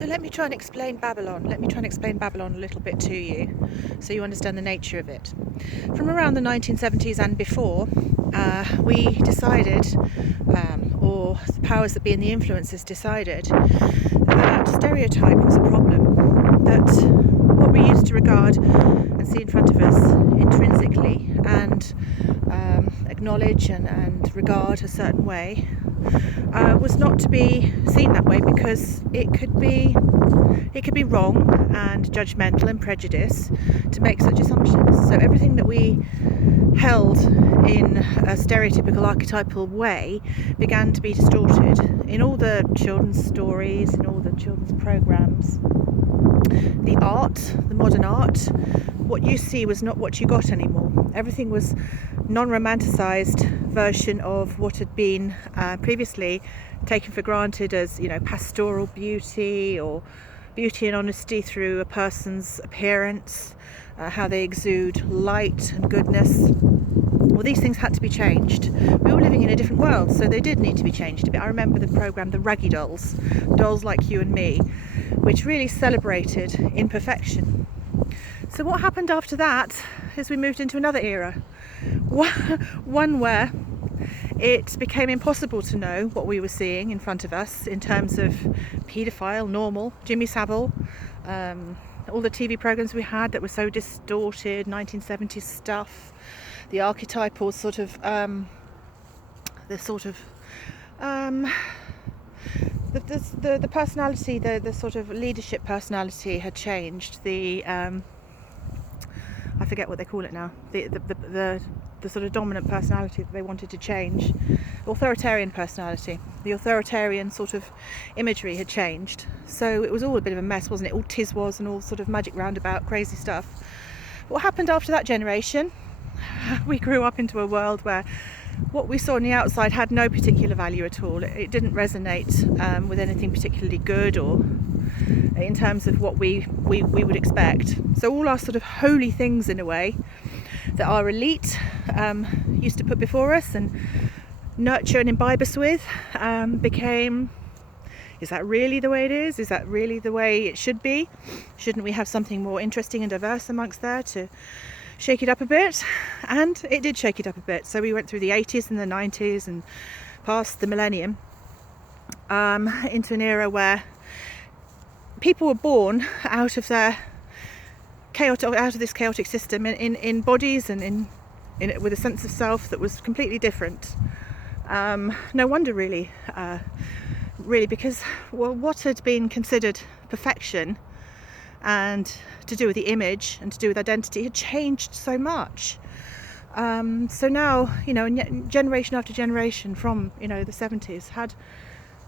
So let me try and explain Babylon. Let me try and explain Babylon a little bit to you so you understand the nature of it. From around the 1970s and before, we decided, or the powers that be and the influences decided, that stereotype was a problem. That what we used to regard and see in front of us intrinsically and acknowledge and regard a certain way was not to be seen that way, because it could be wrong and judgmental and prejudiced to make such assumptions. So everything that we held in a stereotypical archetypal way began to be distorted in all the children's stories, in all the children's programs. The art, the modern art, what you see was not what you got anymore. Everything was non-romanticized version of what had been previously taken for granted as, pastoral beauty, or beauty and honesty through a person's appearance, how they exude light and goodness. Well, these things had to be changed. We were living in a different world, so they did need to be changed a bit. I remember the program The Raggy Dolls, Dolls Like You and Me, which really celebrated imperfection. So what happened after that is we moved into another era, one where it became impossible to know what we were seeing in front of us in terms of paedophile, normal, Jimmy Savile, all the TV programs we had that were so distorted, 1970s stuff, the archetypal sort of, the personality, the sort of leadership personality had changed. I forget what they call it now. The sort of dominant personality that they wanted to change, authoritarian personality. The authoritarian sort of imagery had changed. So it was all a bit of a mess, wasn't it? All tiz was and all sort of magic roundabout crazy stuff. What happened after that generation? We grew up into a world where what we saw on the outside had no particular value at all. It didn't resonate with anything particularly good, or in terms of what we would expect. So all our sort of holy things, in a way, that our elite used to put before us and nurture and imbibe us with, became, is that really the way it is? Is that really the way it should be? Shouldn't we have something more interesting and diverse amongst there to shake it up a bit? And it did shake it up a bit. So we went through the 80s and the 90s and past the millennium, into an era where people were born out of this chaotic system in bodies and in with a sense of self that was completely different. No wonder really, because what had been considered perfection and to do with the image and to do with identity had changed so much. So now, generation after generation from the 70s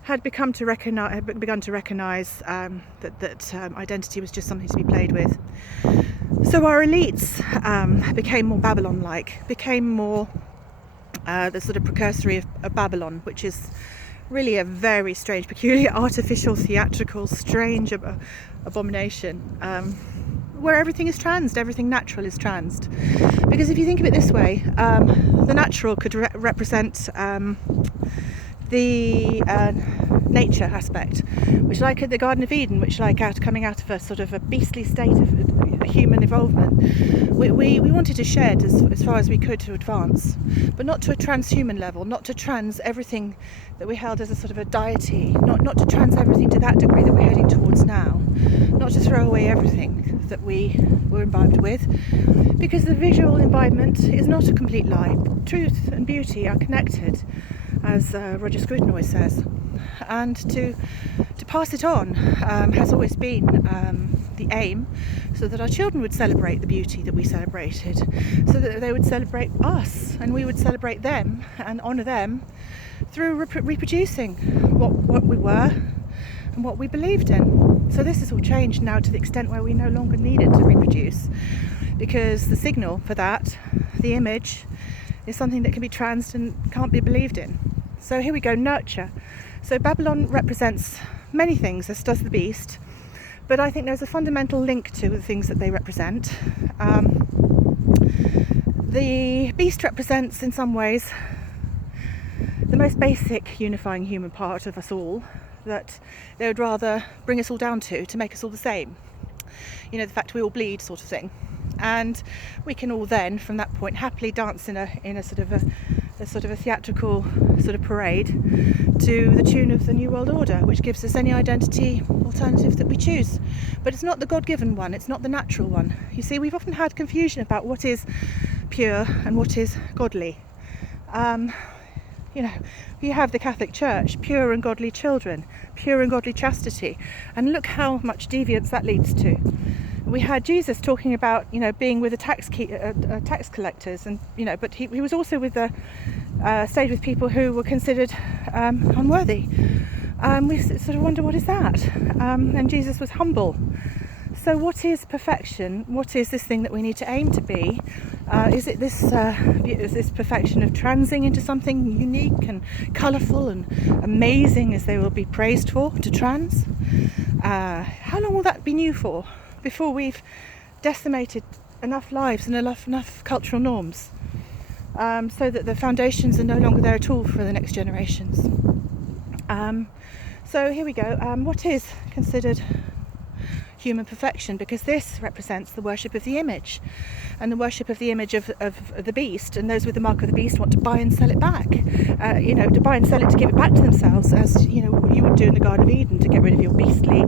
had begun to recognise that identity was just something to be played with. So our elites became more Babylon-like, became more the sort of precursory of Babylon, which is really a very strange, peculiar, artificial, theatrical, strange abomination, where everything is transed, everything natural is transed. Because if you think of it this way, the natural could represent the nature aspect, which, like at the Garden of Eden, which, like coming out of a sort of a beastly state of human involvement, we wanted to shed as far as we could to advance, but not to a transhuman level, not to trans everything that we held as a sort of a deity, not to trans everything to that degree that we're heading towards now, not to throw away everything that we were imbibed with, because the visual imbibement is not a complete lie. Truth and beauty are connected, as Roger Scruton always says, and to pass it on has always been the aim, so that our children would celebrate the beauty that we celebrated, so that they would celebrate us and we would celebrate them and honour them through reproducing what we were and what we believed in. So this has all changed now to the extent where we no longer need it to reproduce, because the signal for that, the image, is something that can be transed and can't be believed in. So here we go, nurture. So Babylon represents many things, as does the beast, but I think there's a fundamental link to the things that they represent. The beast represents, in some ways, the most basic unifying human part of us all, that they would rather bring us all down to make us all the same. You know, the fact we all bleed sort of thing. And we can all then, from that point, happily dance in a sort of a theatrical sort of parade to the tune of the New World Order, which gives us any identity alternative that we choose. But it's not the God-given one, it's not the natural one. You see, we've often had confusion about what is pure and what is godly. You know, you have the Catholic Church, pure and godly children, pure and godly chastity, and look how much deviance that leads to. We had Jesus talking about, you know, being with the tax collectors, and you know, but he was also with stayed with people who were considered unworthy. We sort of wonder, what is that? And Jesus was humble. So what is perfection? What is this thing that we need to aim to be? Is it this perfection of transing into something unique and colourful and amazing, as they will be praised for, to trans? How long will that be new for, before we've decimated enough lives and enough cultural norms, so that the foundations are no longer there at all for the next generations? So here we go. What is considered human perfection? Because this represents the worship of the image, and the worship of the image of the beast, and those with the mark of the beast want to buy and sell it back, you know, to buy and sell it, to give it back to themselves, as you know you would do in the Garden of Eden, to get rid of your beastly,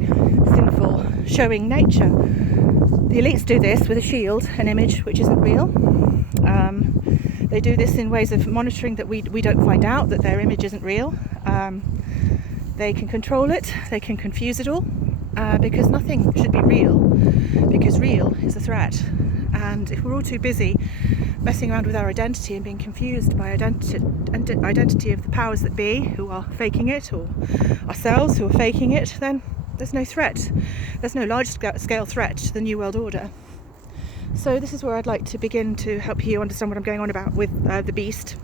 sinful, showing nature. The elites do this with a shield, an image which isn't real. They do this in ways of monitoring that we don't find out that their image isn't real. They can control it, they can confuse it all, because nothing should be real, because real is a threat. And if we're all too busy messing around with our identity and being confused by identity of the powers that be, who are faking it, or ourselves who are faking it, then there's no threat. There's no large-scale threat to the New World Order. So this is where I'd like to begin to help you understand what I'm going on about with the beast.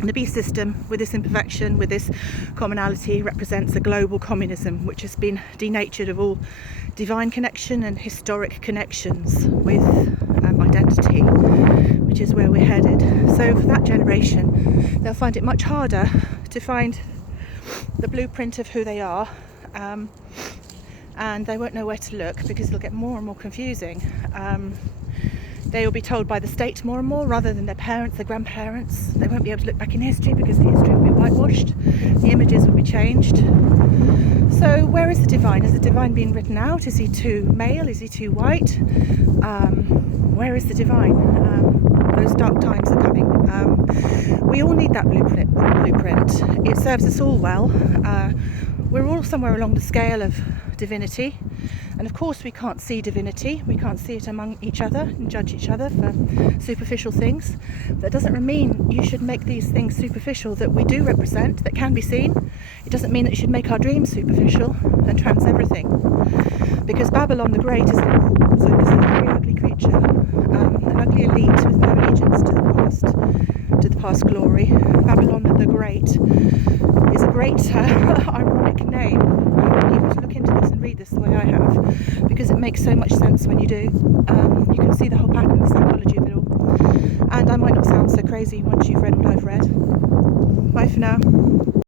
And the beast system, with this imperfection, with this commonality, represents a global communism which has been denatured of all divine connection and historic connections with identity, which is where we're headed. So for that generation, they'll find it much harder to find the blueprint of who they are, and they won't know where to look, because it'll get more and more confusing. They will be told by the state more and more, rather than their parents, their grandparents. They won't be able to look back in history, because the history will be whitewashed. The images will be changed. So where is the divine? Has the divine been written out? Is he too male? Is he too white? Where is the divine? Those dark times are coming. We all need that blueprint. It serves us all well. We're all somewhere along the scale of divinity, and of course we can't see divinity, we can't see it among each other and judge each other for superficial things. That doesn't mean you should make these things superficial that we do represent, that can be seen. It doesn't mean that you should make our dreams superficial and trans everything, because Babylon the Great is a very ugly creature, an ugly elite with no allegiance to the past glory. Babylon the Great is a great ironic name. I want people to look into this and read this the way I have, because it makes so much sense when you do. You can see the whole pattern, the psychology of it all. And I might not sound so crazy once you've read what I've read. Bye for now.